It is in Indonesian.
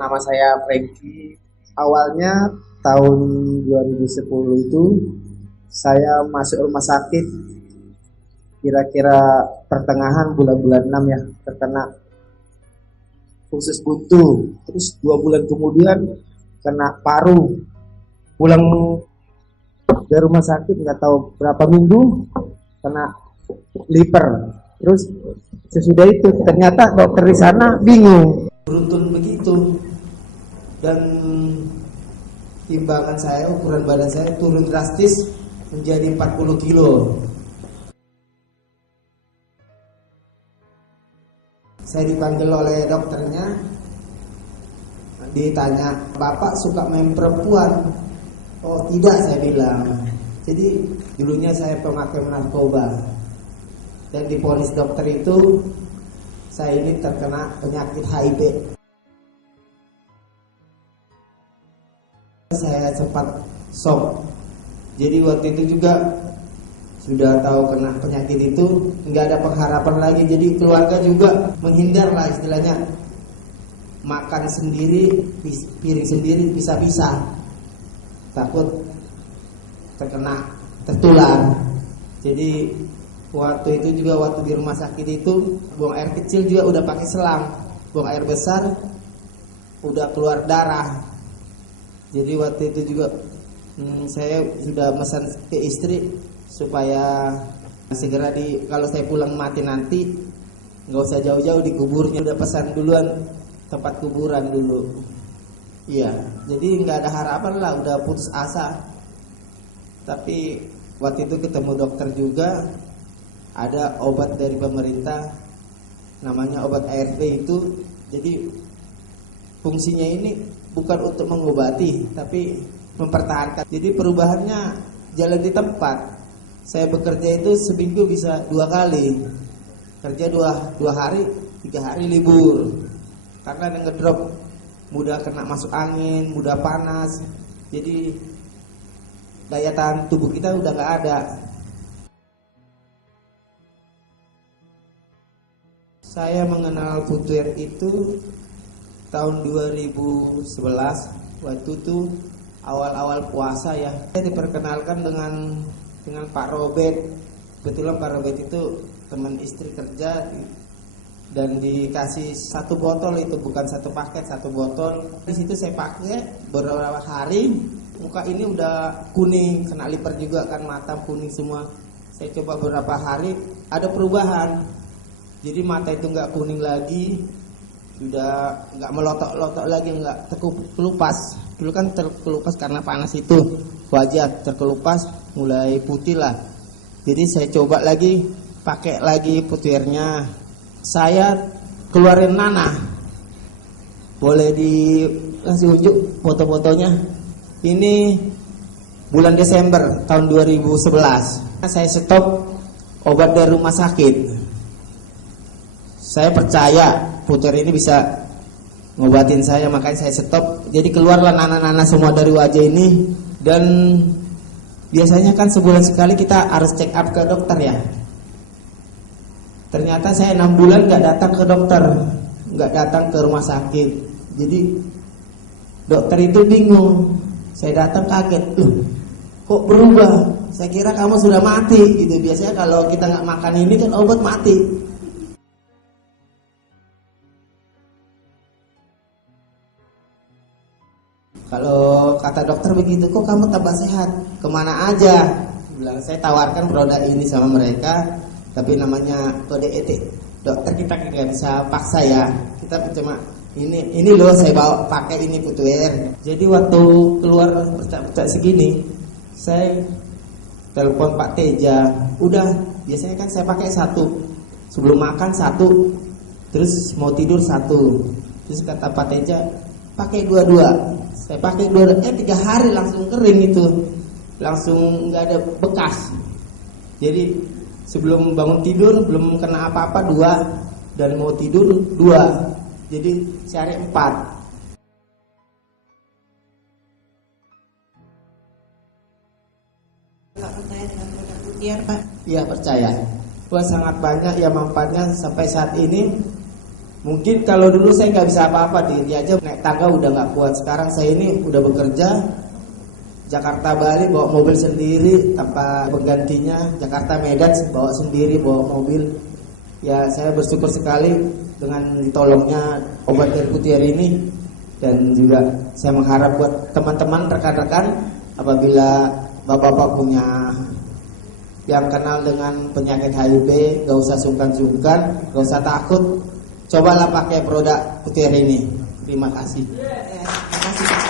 Nama saya Franky. Awalnya tahun 2010 itu saya masuk rumah sakit kira-kira pertengahan bulan-bulan 6 ya, terkena usus buntu. Terus 2 bulan kemudian kena paru. Pulang dari rumah sakit nggak tahu berapa minggu kena liver. Terus sesudah itu ternyata dokter di sana bingung. Beruntun begitu. Dan timbangan saya, ukuran badan saya turun drastis menjadi 40 kilo. Saya dipanggil oleh dokternya, ditanya, "Bapak suka main perempuan?" "Oh tidak," saya bilang. Jadi dulunya saya pemakai narkoba. Dan divonis dokter itu saya ini terkena penyakit HIV. Saya sempat shock. Jadi waktu itu juga sudah tahu kena penyakit itu, nggak ada pengharapan lagi. Jadi keluarga juga menghindar lah istilahnya. Makan sendiri, piring sendiri, pisah-pisah. Takut tertular. Jadi waktu itu juga waktu di rumah sakit itu buang air kecil juga udah pakai selang, buang air besar udah keluar darah. Jadi waktu itu juga saya sudah pesan ke istri supaya segera kalau saya pulang mati nanti nggak usah jauh-jauh di kuburnya, udah pesan duluan tempat kuburan dulu. Iya, jadi nggak ada harapan lah, udah putus asa. Tapi waktu itu ketemu dokter juga, ada obat dari pemerintah namanya obat ARV itu. Jadi fungsinya ini bukan untuk mengobati tapi mempertahankan. Jadi perubahannya jalan di tempat. Saya bekerja itu seminggu bisa 2 kali. Kerja 2 hari, 3 hari libur. Karena yang ngedrop mudah kena masuk angin, mudah panas. Jadi daya tahan tubuh kita udah gak ada. Saya mengenal Putuer itu tahun 2011, waktu itu awal-awal puasa ya. Saya diperkenalkan dengan Pak Robert. Kebetulan Pak Robert itu teman istri kerja dan dikasih 1 botol itu, bukan 1 paket, 1 botol. Di situ saya pakai beberapa hari, muka ini udah kuning, kena liver juga kan, mata kuning semua. Saya coba beberapa hari, ada perubahan. Jadi mata itu nggak kuning lagi, sudah nggak melotok-lotok lagi, nggak terkelupas. Dulu kan terkelupas karena panas itu, wajah terkelupas, mulai putih lah. Jadi saya coba lagi, pakai lagi Putuernya. Saya keluarin nanah. Boleh dikasih unjuk foto-fotonya. Ini bulan Desember tahun 2011. Saya stop obat dari rumah sakit. Saya percaya Putuer ini bisa ngobatin saya, makanya saya stop. Jadi keluarlah nanah-nanah semua dari wajah ini. Dan biasanya kan sebulan sekali kita harus check up ke dokter ya. Ternyata saya 6 bulan gak datang ke dokter, gak datang ke rumah sakit. Jadi dokter itu bingung. Saya datang kaget, kok berubah? Saya kira kamu sudah mati gitu. Biasanya kalau kita gak makan ini kan obat mati. Kalau kata dokter begitu, kok kamu tambah sehat? Kemana aja? Bilang, saya tawarkan produk ini sama mereka, tapi namanya kode etik. Dokter kita nggak bisa paksa ya. Kita cuma ini loh saya bawa pakai ini Putuer. Jadi waktu keluar pecah segini, saya telepon Pak Teja. Udah, biasanya kan saya pakai 1. Sebelum makan 1, terus mau tidur 1. Terus kata Pak Teja, pakai 2-2. Saya pakai 2, 3 hari langsung kering itu, langsung nggak ada bekas. Jadi sebelum bangun tidur belum kena apa-apa 2, dan mau tidur 2, jadi sehari 4. Nggak percaya dengan produk Putuer, Pak? Iya percaya. Wah sangat banyak ya manfaatnya sampai saat ini. Mungkin kalau dulu saya nggak bisa apa-apa, diri aja naik tangga udah nggak kuat. Sekarang saya ini udah bekerja Jakarta Bali bawa mobil sendiri tanpa penggantinya, Jakarta Medan bawa sendiri bawa mobil. Ya saya bersyukur sekali dengan ditolongnya obat air putih hari ini. Dan juga saya mengharap buat teman-teman rekan-rekan, apabila bapak-bapak punya yang kenal dengan penyakit HIV, gak usah sungkan-sungkan, gak usah takut, cobalah pakai produk putih air ini. Terima kasih. Ya, terima kasih.